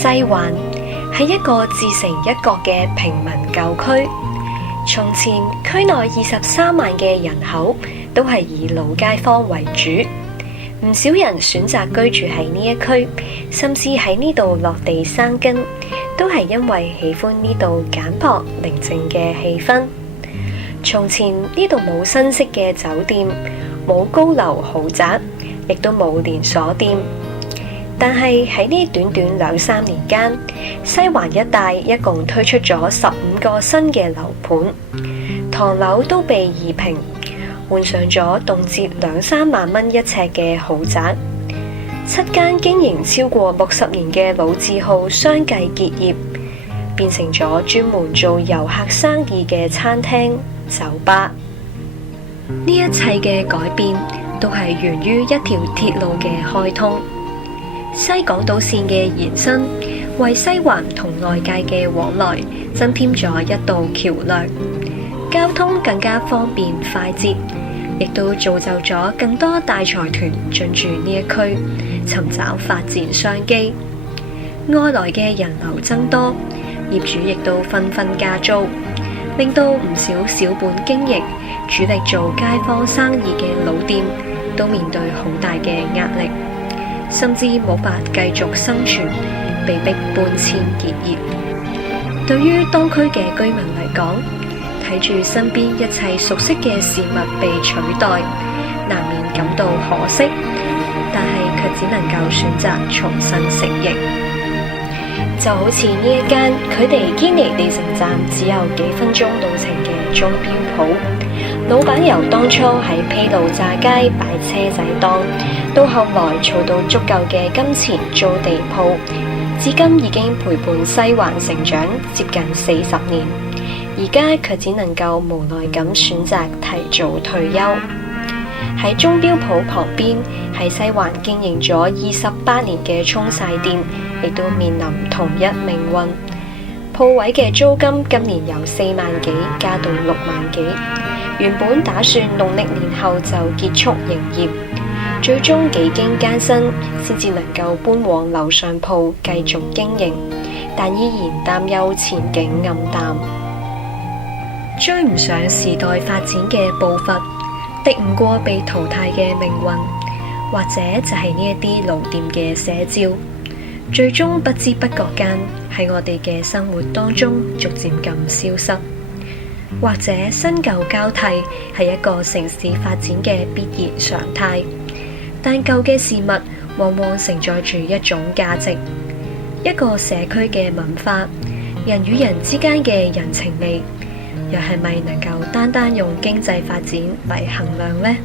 西環係一個自成一國嘅平民舊區。從前區內23萬嘅人口都係以老街坊為主，唔少人選擇居住喺呢一區，甚至喺呢度落地生根，都係因為喜歡呢度簡樸寧靜嘅氣氛。從前呢度冇新式嘅酒店，冇高樓豪宅，亦都冇連鎖店。但係喺呢短短2-3年間，西環一帶一共推出咗15個新嘅樓盤，唐樓都被移平，換上咗動輒2-3萬蚊一尺嘅豪宅。7間經營超過60年嘅老字號相繼結業，變成咗專門做遊客生意嘅餐廳、酒吧。呢一切嘅改變都係源於一條鐵路嘅開通。西港島線嘅延伸，為西環同外界嘅往來增添咗一道橋樑，交通更加方便快捷，亦都造就咗更多大財團進駐呢一區，尋找發展商機。外來嘅人流增多，業主亦都紛紛加租，令到唔少小本經營、主力做街坊生意嘅老店都面對好大嘅壓力，甚至無法繼續生存，被迫搬遷結業。對於當區嘅居民嚟講，睇住身邊一切熟悉嘅事物被取代，難免感到可惜，但係卻只能夠選擇重新適應。就好似呢一間距離堅尼地城站只有幾分鐘路程嘅鐘錶鋪，老闆由當初喺披露乍街擺車仔檔，到後來儲到足夠嘅金錢租地鋪，至今已經陪伴西環成長接近40年，而家卻只能夠無奈咁選擇提早退休。喺鐘錶鋪旁邊，喺西環經營咗28年嘅沖曬店，亦都面臨同一命運。鋪位嘅租金今年由4萬幾加到6萬幾，原本打算農曆年後就結束營業，最終幾經艱辛，先至能夠搬往樓上鋪繼續經營，但依然擔憂前景暗淡，追唔上時代發展嘅步伐，敵唔過被淘汰嘅命運，或者就係呢一啲老店嘅寫照，最終不知不覺間喺我哋嘅生活當中逐漸咁消失。或者新舊交替係一個城市發展嘅必然常態，但舊嘅事物往往承載住一種價值，一個社區嘅文化，人與人之間嘅人情味，又係咪能夠單單用經濟發展嚟衡量呢？